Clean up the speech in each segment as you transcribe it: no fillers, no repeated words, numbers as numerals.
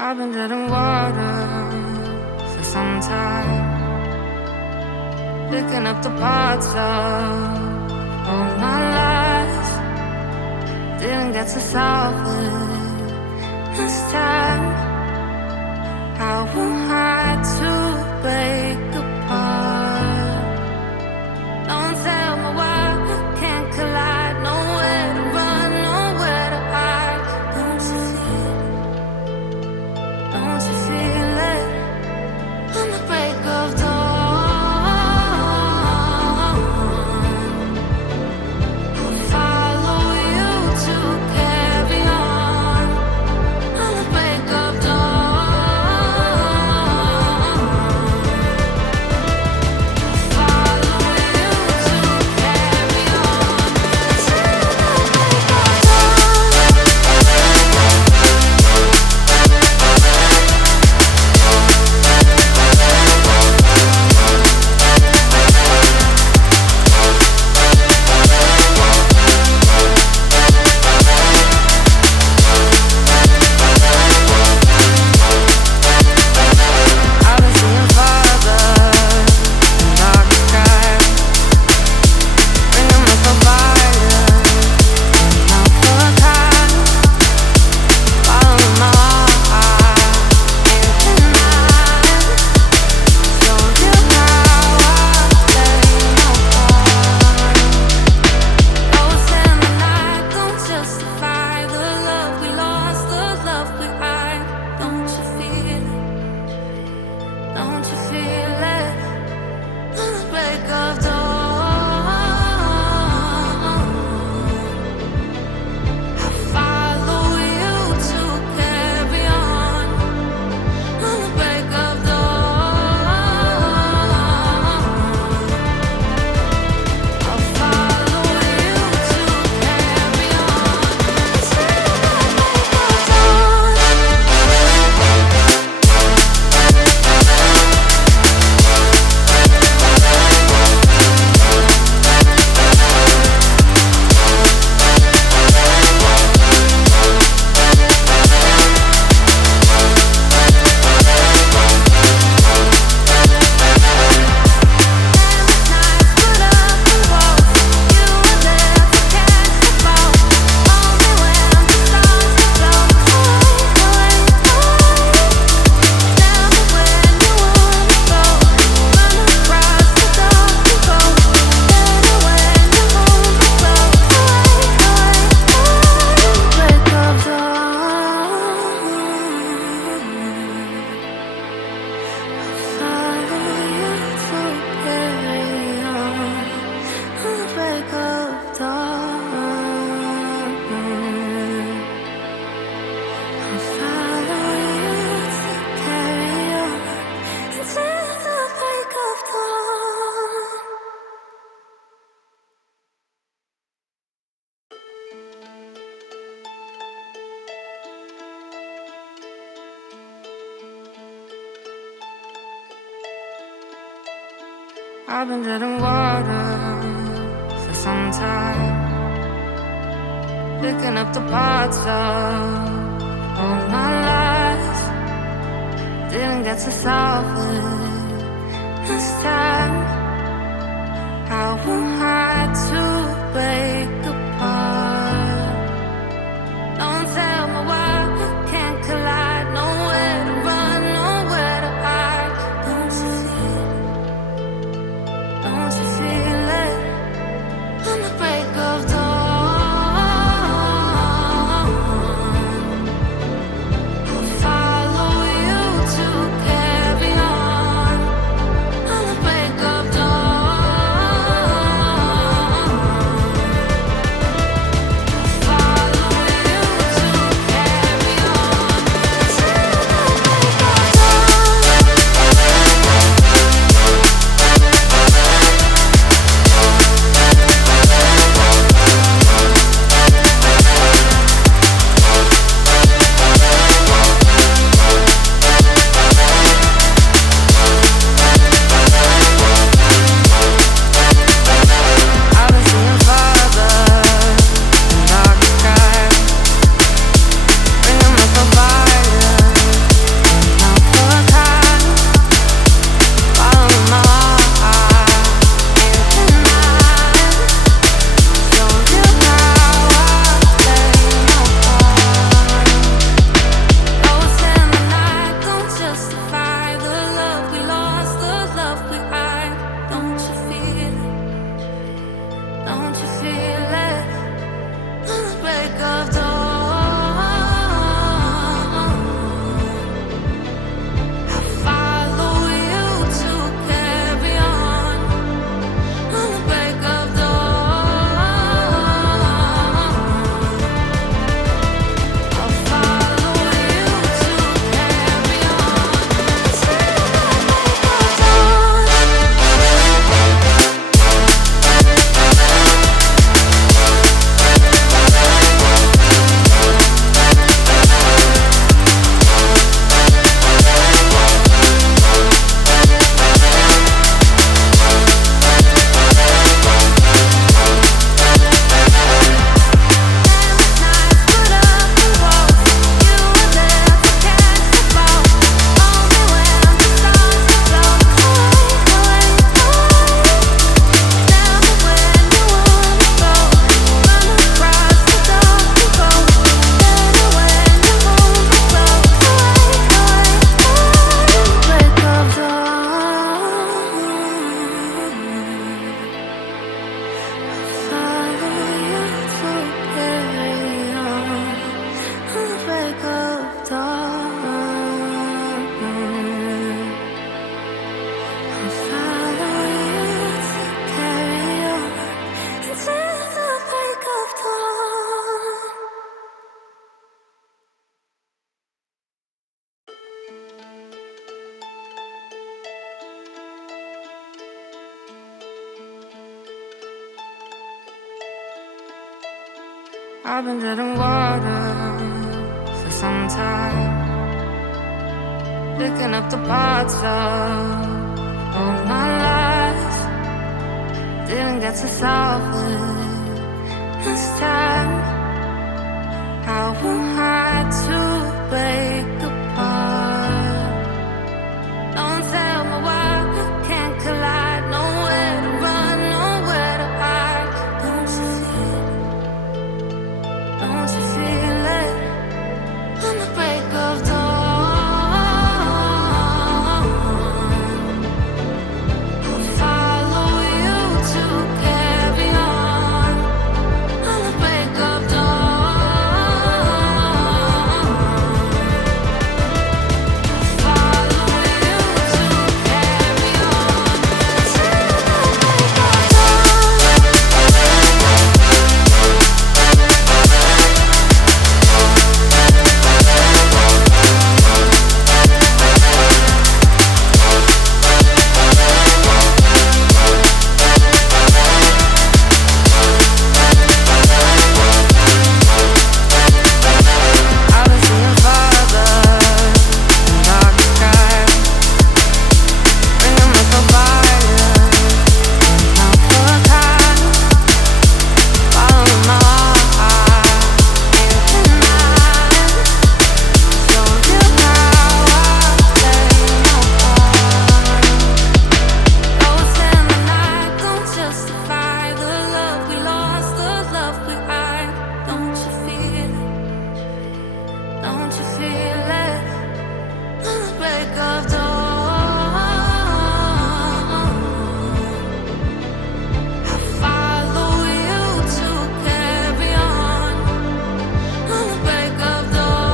I've been treading water for some time, picking up the parts of all my life. Didn't get to solve it this time. How am I to break apart? Don't tell me why we can't collide. Nowhere to run, nowhere to hide. Don't you feel it? Don't you feel it? On the break of dawn, I'll follow you to carry on. On the break of dawn, I'll follow you to carry on. Till the break of I've been seeing farther in dark skies, bringing up the fire, not for time. Following my heart, can't deny. Show you how I play my part. Ghosts in the night don't justify the love we lost, the love we hide. Don't you feel it? Don't you feel it? On the break of dawn, I follow you to carry on. On the break of dawn, I'll follow you to carry on. Till the break of dawn. I've been treading water for some time, picking up the parts of all my life. Didn't get to solve it this time. How am I to break apart? Don't tell me why we can't collide. Nowhere to run, nowhere to hide. Don't you feel it? Don't you feel it? On the break of dawn, I'll follow you to carry on. On the break I've been dead in water for some time, picking up the parts of all my life. Didn't get to solve it this time. How am I to break apart? Don't tell me why we can't collide. Nowhere to run, nowhere to hide. Don't you feel it? Don't you feel it? On the break of dawn, I'll follow you to carry on. On the break of dawn, I'll follow you to carry on. Till the break of I've been seeing farther in dark skies, bringing myself fire, not for time. Following my heart, ain't denied. Show you how I play no part. Ghosts in the night don't justify the love we lost, the love we hide. Don't you feel it? Don't you feel it? On the break of dawn, I follow you to carry on. On the break of dawn,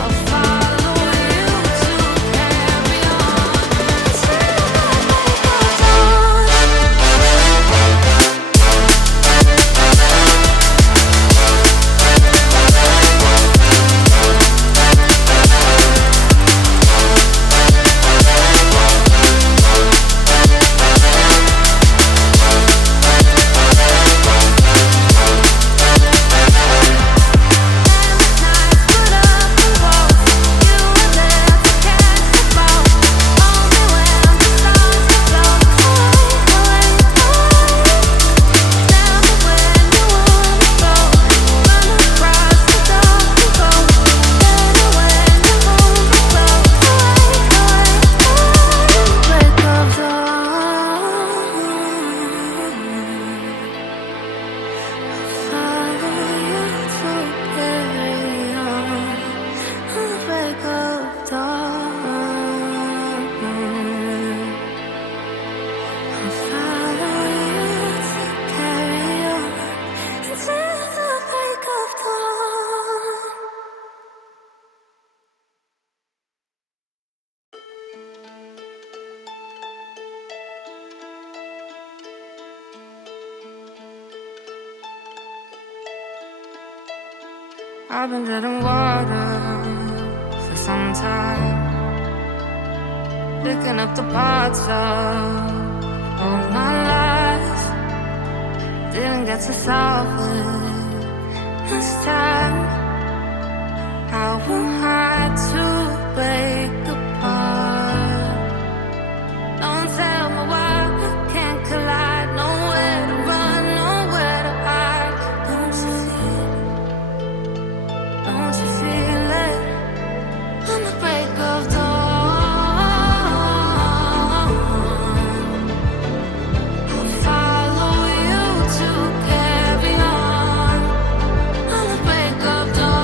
I'll follow you to carry on. Till the break of dawn. I've been dead in water for some time, picking up the parts of all my life. Didn't get to solve it this time. How am I to break apart? Don't tell me why we can't collide. Nowhere to run, nowhere to hide. Don't you feel it? Don't you feel it? On the break of dawn, I'll follow you to carry on. On the break of dawn,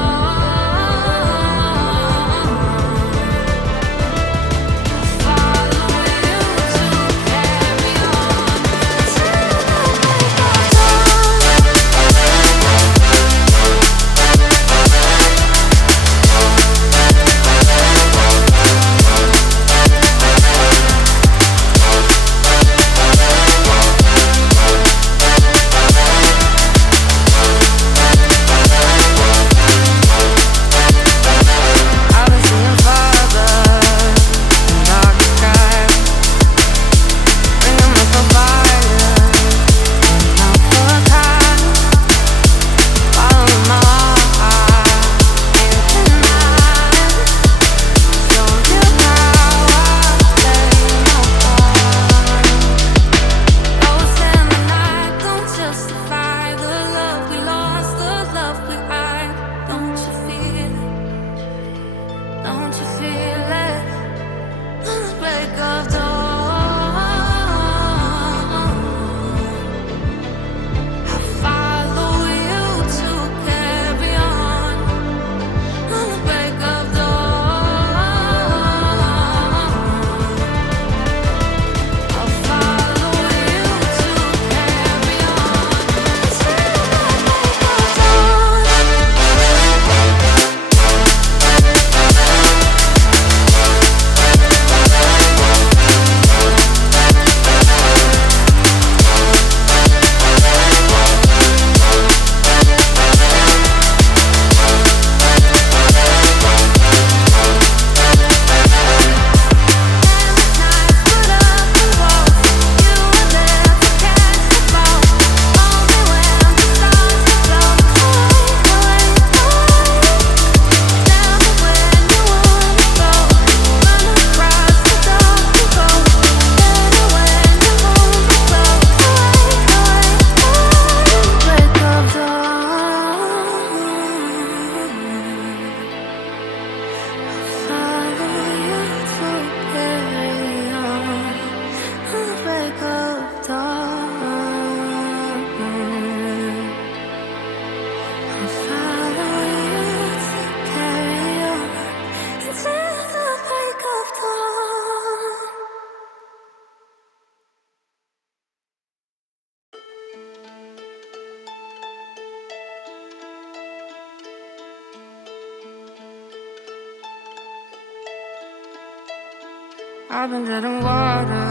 I've been treading water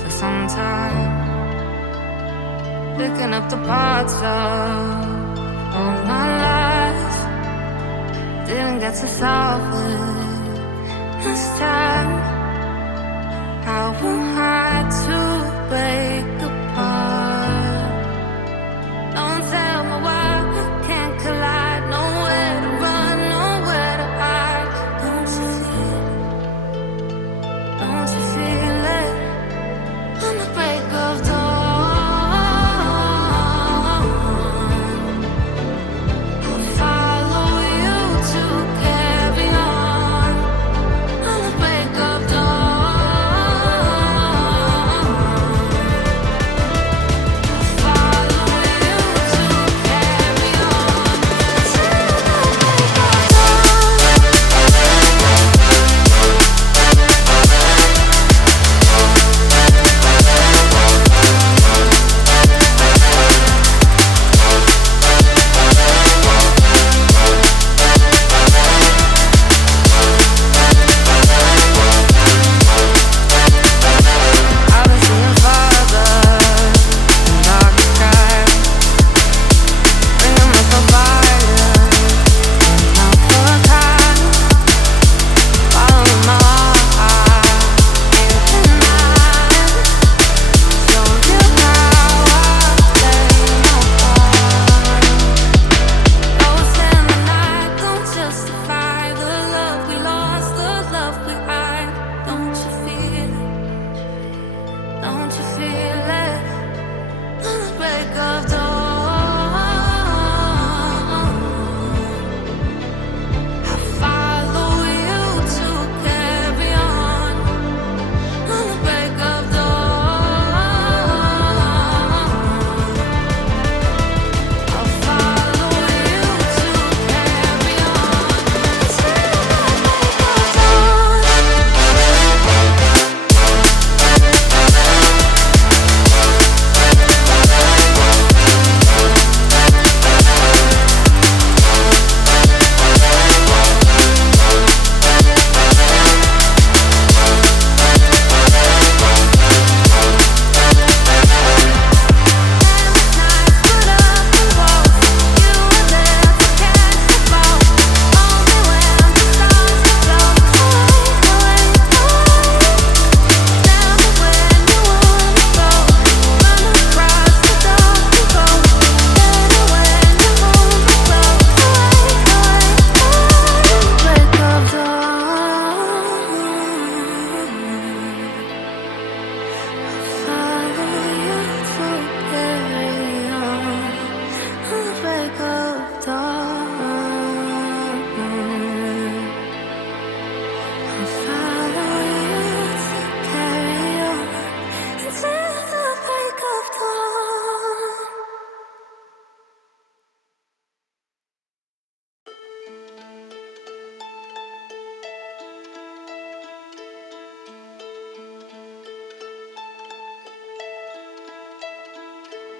for some time, picking up the parts of all my life. Didn't get to solve it this time. How am I to break apart? Don't tell me why we can't collide. Nowhere to run, nowhere to hide. Don't you feel it? Don't you feel it? On the break of dawn, I'll follow you to carry on. On the break of dawn, I'll follow you to carry on. Till the break of I've been seeing farther in darker skies, bringing myself higher, not for a time. Following my heart, and mine. Show you how I play my part. Ghosts in the night don't justify the love we lost, the love we hide. Don't you feel it? Don't you feel it? On the break of dawn, I follow you to carry on. On the break of dawn, I'll follow you to carry on. Till the break of dawn.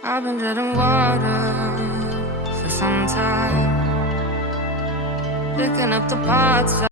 I've been treading water for some time, picking up the parts